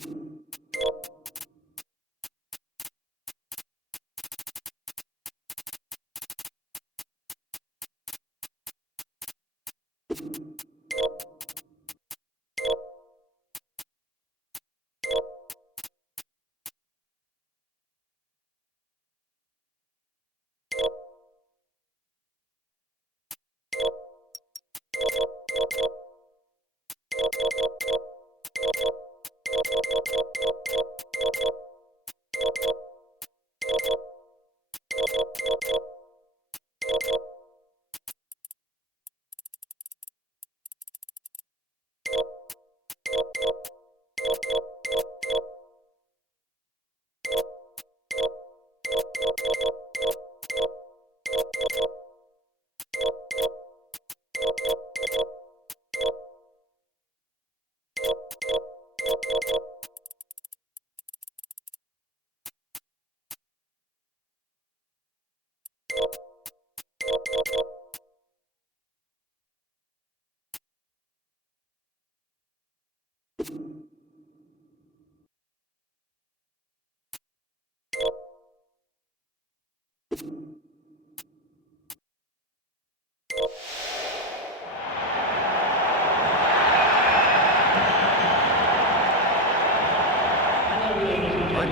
I'm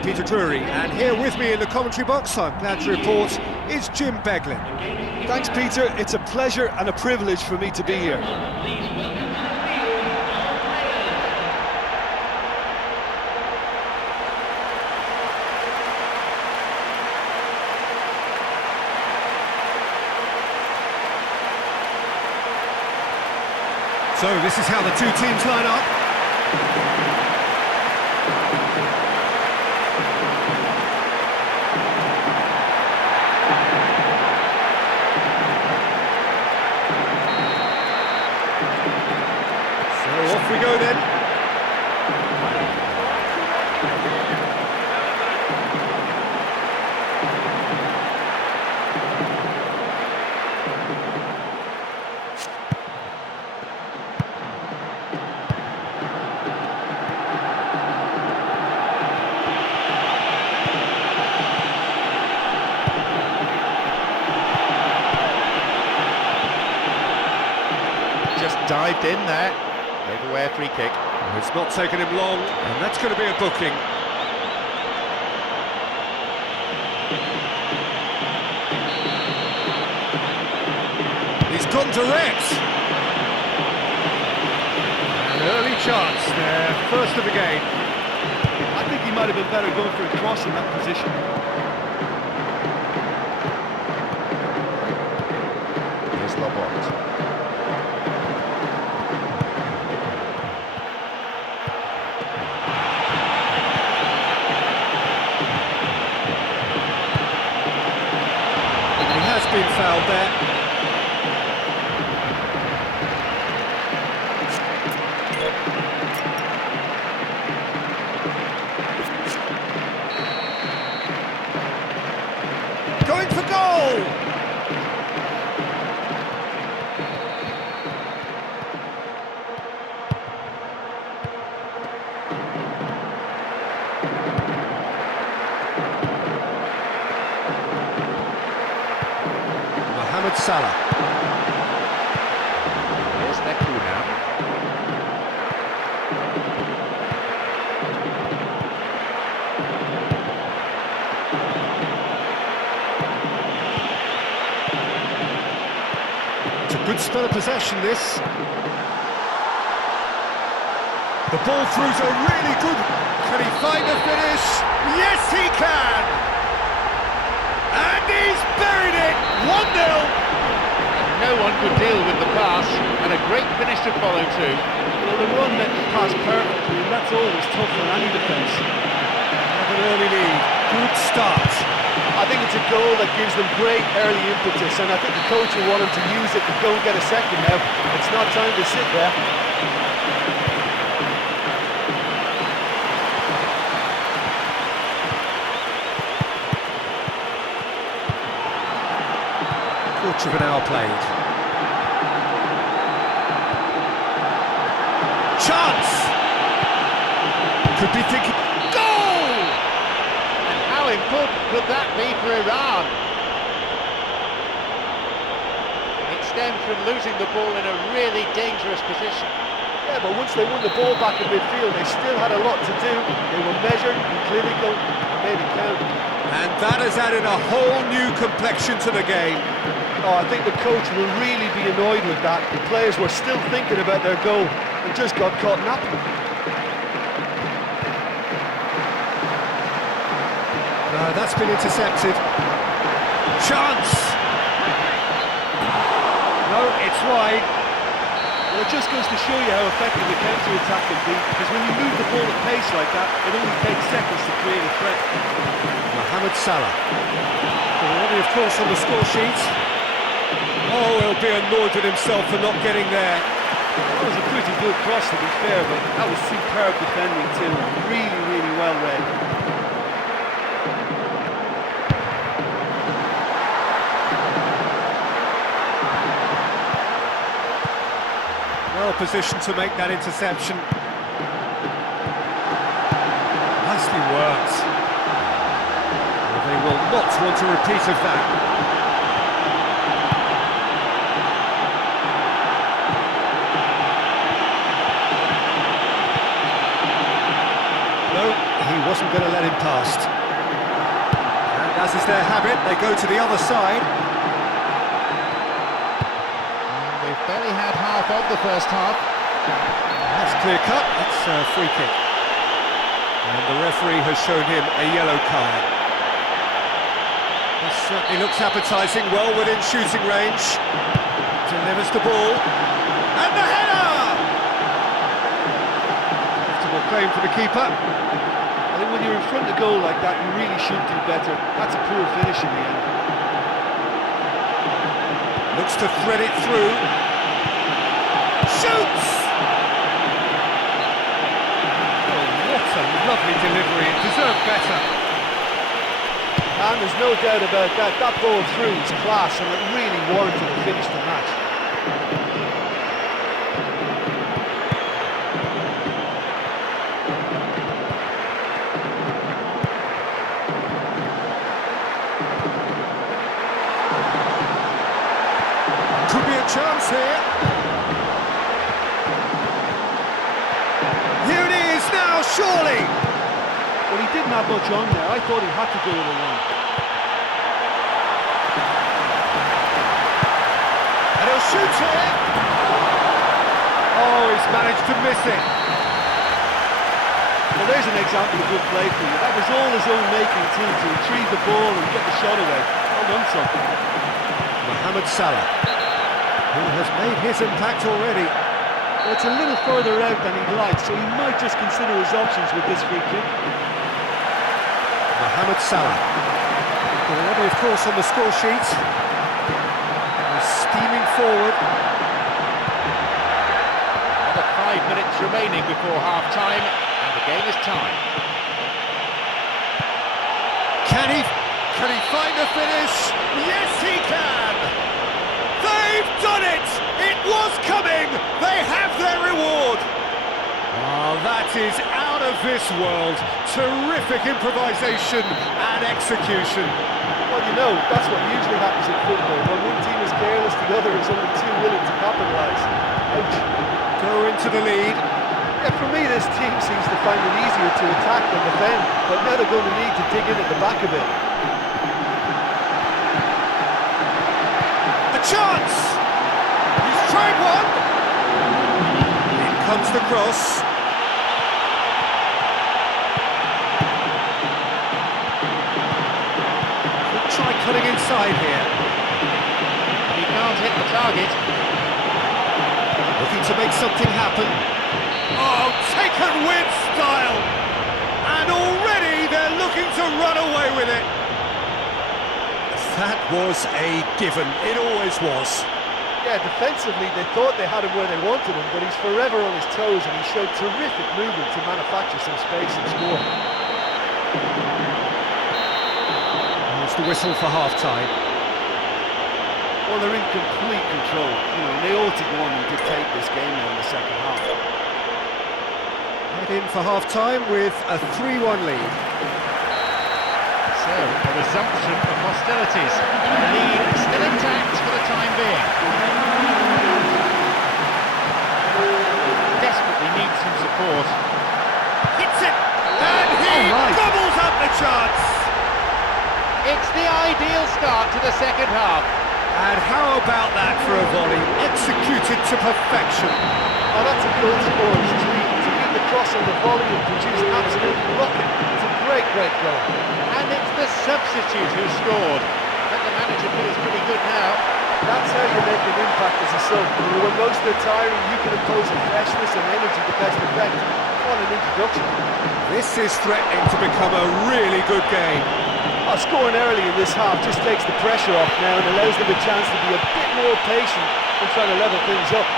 Peter Drury, and here with me in the commentary box, I'm glad to report, is Jim Beglin. Thanks, Peter. It's a pleasure and a privilege for me to be here. So this is how the two teams line up. So off we go then. Dived in there, gave away a free kick. It's not taken him long, and that's going to be a booking. He's gone direct. An early chance there, first of the game. I think he might have been better going for a cross in that position. Here's Laborde. Been fouled there. Going for goal! Salah. Here's Neku now. It's a good spell of possession, this. The ball through's a really good... Can he find the finish? Yes, he can! And he's buried it! 1-0! No one could deal with the pass, and a great finish to follow too. Well, the run met the pass perfectly, and that's always tough for any defence. Have an early lead. Good start. I think it's a goal that gives them great early impetus, and I think the coach will want them to use it to go and get a second now. It's not time to sit there. Quarter of an hour played. Chance! Could be thinking... Goal! And how important could that be for Iran? It stemmed from losing the ball in a really dangerous position. Yeah, but once they won the ball back in midfield, they still had a lot to do. They were measured and clinical and made it count. And that has added a whole new complexion to the game. Oh, I think the coach will really be annoyed with that. The players were still thinking about their goal and just got caught napping. That's been intercepted. Chance! No, it's wide. Well, it just goes to show you how effective the counter-attack can be, because when you move the ball at pace like that, it only takes seconds to create a threat. Mohamed Salah. Already, of course, on the score sheet. Oh, he'll be annoyed with himself for not getting there. That was a pretty good cross, to be fair, but that was superb defending too. Really, really well read. Well positioned to make that interception. Nicely worked. Well, they will not want a repeat of that. No, he wasn't going to let him past. And as is their habit, they go to the other side. They've barely had half of the first half. That's clear cut, that's a free kick. And the referee has shown him a yellow card. This certainly looks appetising, well within shooting range. Delivers the ball. And the header! Comfortable claim for the keeper. I think when you're in front of goal like that, you really should do better. That's a poor finish in the end. Looks to thread it through. Shoots! Oh, what a lovely delivery. It deserved better. And there's no doubt about that. That ball through was class, and it really warranted a finish to match. Could be a chance here. Here it is now, surely. Well, he didn't have much on there. I thought he had to go it alone. And he'll shoot here. Oh, he's managed to miss it. Well, there's an example of good play for you. That was all his own making too, to retrieve the ball and get the shot away. Well done, son. Mohamed Salah, who has made his impact already. Well, it's a little further out than he'd like, so he might just consider his options with this free kick. Mohamed Salah, already, of course, on the score sheet. He's steaming forward. Another 5 minutes remaining before half-time, and the game is tied. Can he find the finish? Yes, he can! They've done it! It was coming! They have their reward! Oh, that is out of this world. Terrific improvisation and execution. Well, you know, that's what usually happens in football. When one team is careless, the other is only too willing to capitalise. Ouch. Go into the lead. Yeah, for me, this team seems to find it easier to attack than defend, but now they're going to need to dig in at the back of it. A chance! He's tried one! In comes the cross. Could try cutting inside here. He can't hit the target. Looking to make something happen. Oh, taken with style! And already they're looking to run away with it. That was a given. It always was. Yeah, defensively, they thought they had him where they wanted him, but he's forever on his toes, and he showed terrific movement to manufacture some space and score. There's the whistle for half-time. Well, they're in complete control. You know, they ought to go on and dictate this game now in the second half. Head in for half-time with a 3-1 lead. So, a resumption of hostilities. The lead still intact for the time being. Desperately needs some support. Hits it! And he gobbles up the chance! It's the ideal start to the second half. And how about that for a volley? Executed to perfection. Oh, that's a goal scorer's dream. To get the cross on the volley and produce an absolute rocket. It's a great, great goal. And it's the substitute who scored. But the manager feels pretty good now. That's how you make an impact as a sub. When most are tiring, you can impose a freshness and energy to best effect. What an introduction. This is threatening to become a really good game. Scoring early in this half just takes the pressure off now and allows them a chance to be a bit more patient and trying to level things up.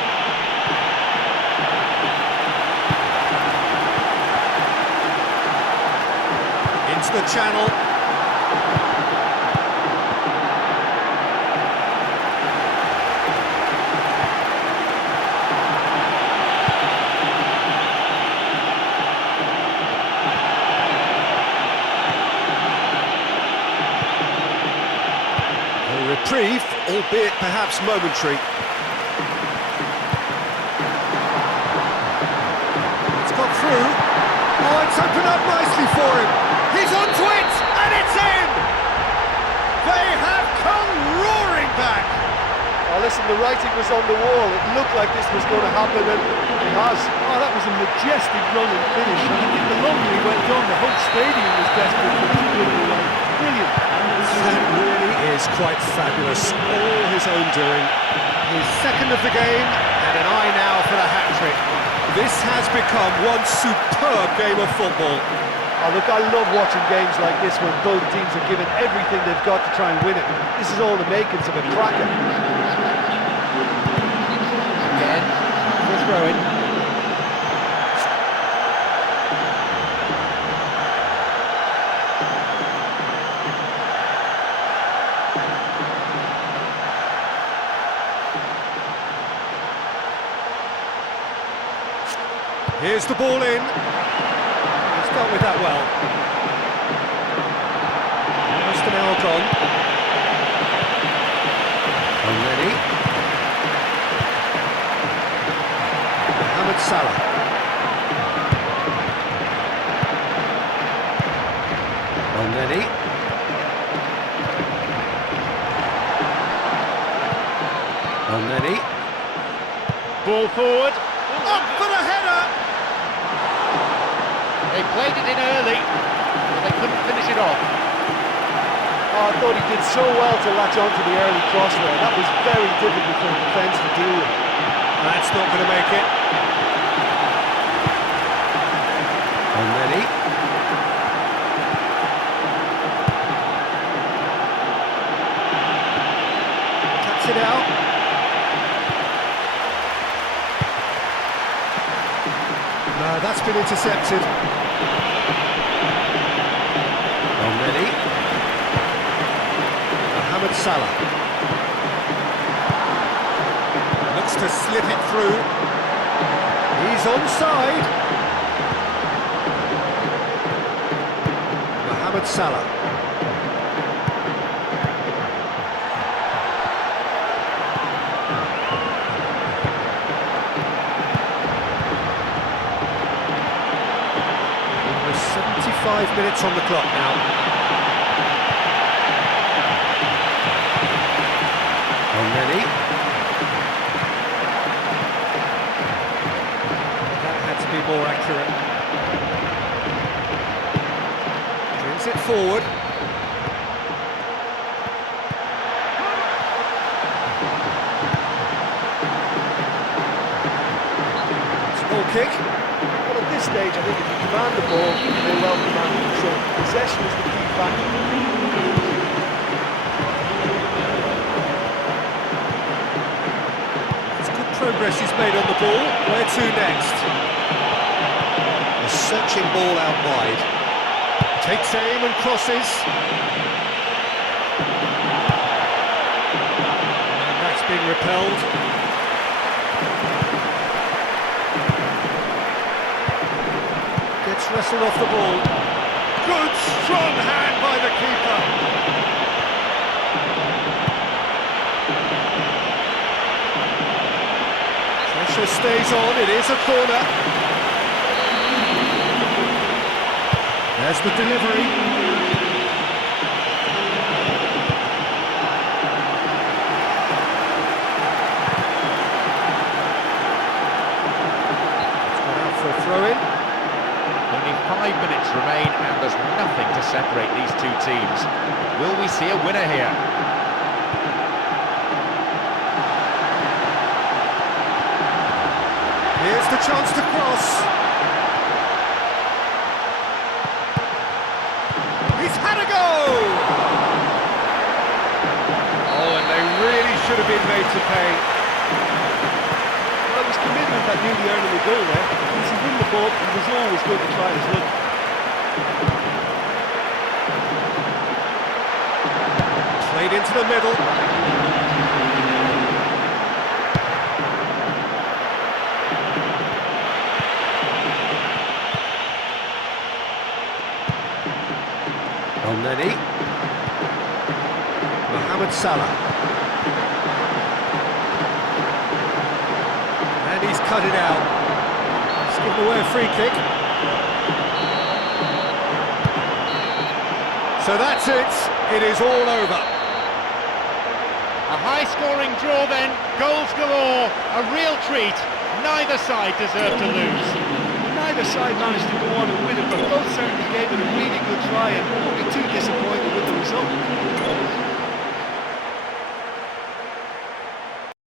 Into the channel. Reprieve, albeit perhaps momentary. It's got through. Oh, it's opened up nicely for him. He's onto it, and it's in! They have come roaring back. Oh, listen, the writing was on the wall. It looked like this was going to happen, and it has. Oh, that was a majestic run and finish. And I think the longer he went on, the whole stadium was desperate for him to put it away. Brilliant. That really is quite fabulous. All his own doing. His second of the game, and an eye now for the hat-trick. This has become one superb game of football. Oh, look, I love watching games like this when both teams are given everything they've got to try and win it. This is all the makings of a cracker. Again, the throw-in. Here's the ball in. He's dealt with that well. Almost an hour gone. Already. Mohamed Salah. Already. Already. Ball forward. Up for the header! They played it in early, but they couldn't finish it off. Oh, I thought he did so well to latch onto the early cross there. That was very difficult for the defence to deal with. That's not going to make it. Already. Cuts it out. No, that's been intercepted. Already. Mohamed Salah. Looks to slip it through. He's onside. Mohamed Salah. Almost 75 minutes on the clock now. Already. That had to be more accurate. Brings it forward. It's a goal kick. Well, at this stage, I think if you command the ball, they're well commanded. So possession is the key factor. Progress is made on the ball. Where to next? A searching ball out wide. Takes aim and crosses. And that's been repelled. wrestled off the ball. Good, strong hand by the keeper. Pressure stays on, it is a corner. There's the delivery. Throw-in. Only 5 minutes remain and there's nothing to separate these two teams. Will we see a winner here? Here's the chance to cross. He's had a go! Oh, and they really should have been made to pay. Well, it was commitment that nearly earned him a goal there. Once he won the ball, it was always good to try his luck. Played into the middle. El-Neni. Mohamed Salah. And he's cut it out. He's given away a free kick. So that's it. It is all over. A high-scoring draw then, goals galore, a real treat. Neither side deserved to lose. Neither side managed to go on and win it, but both certainly gave it a really good try and won't be too disappointed with the result.